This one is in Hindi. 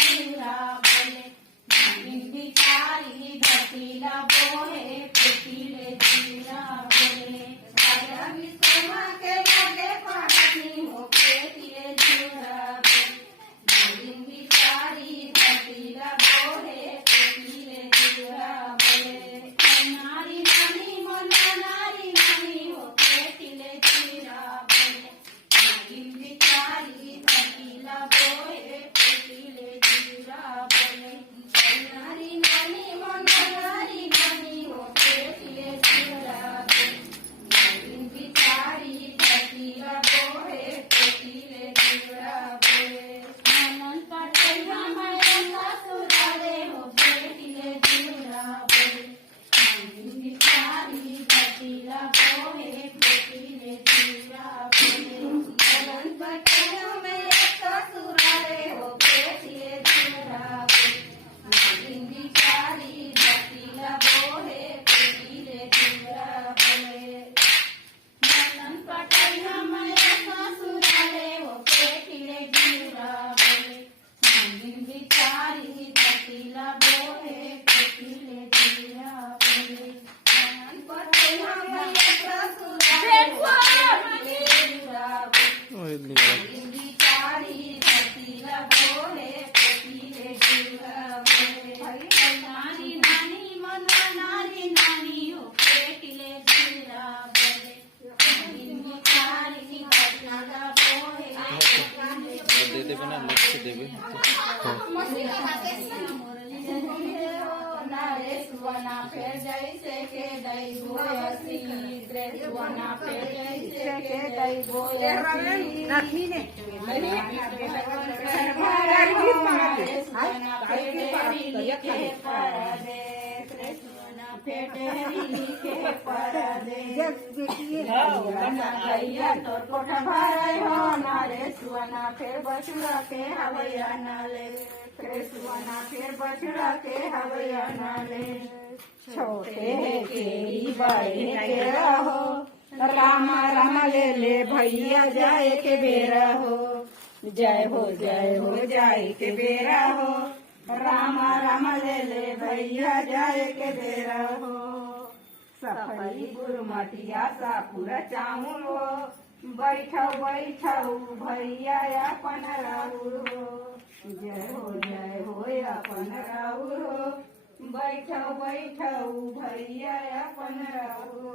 जीरा बोले नागिन बिचारी धरतीला बोहे पेटीले जीरा बोले सारा विश्वमा के लागे पानी हो पेटीले जीरा बोले नागिन बिचारी धरतीला बोहे पेटीले जीरा बोले नारी नानी मना नारी नानी हो पेटीले जीरा बोले नागिन बिचारी धरतीला बोहे पेटीले जीरा बोले नारी नानी मना नारी नानी हो पेटीले जीरा बोले नागिन बिचारी धरतीला बोहे पेटीले जीरा बोले मनन पटैया मैया सुधारे हो पेटीले जीरा बोले नागिन बिचारी धरतीला बोहे पेटीले जीरा बोले मनन पटैया मैया सुधारे हो पेटीले जीरा बोले नागिन बिचारी धरतीला बोहे पेटीले जीरा बोले मनन पटैया मैया सुधारे हो पेटीले जीरा बोले नागिन बिचारी धरतीला बोहे पेटीले जीरा बोले मनन पटैया मैया सुधारे हो पेटीले जीरा बोले नागिन बिचारी धरतीला बोहे पेटीले जीरा बोले नारी नानी मना नारी नानी हो पेटीले जीरा बोले नागिन बिचारी धरतीला बोहे दे देवे ना लक्ष्य देवे सुवना फेर जैसे के दई गोयसी सुवना फेर जैसे के दई गोयसी नाथी ने सुवना फेर लिखे परदे सुवना फेर लिखे परदे भैया तोर कोठा भराई हो नारे सुवना फेर बछड़ा के हवैया नाले सुवना फेर बछड़ा के हवैया नाले छोटे केरी बड़े के रहो रामा रामा ले ले भैया जाए के बेरा हो जय हो जाए के बेरा हो रामा रामा ले ले भैया जाए के बेरा हो सफाई गुरमटिया सा पूरा चामुल हो बैठो भैया अपन राउर हो जय हो अपन राउर हो बैठो भैया अपन राउर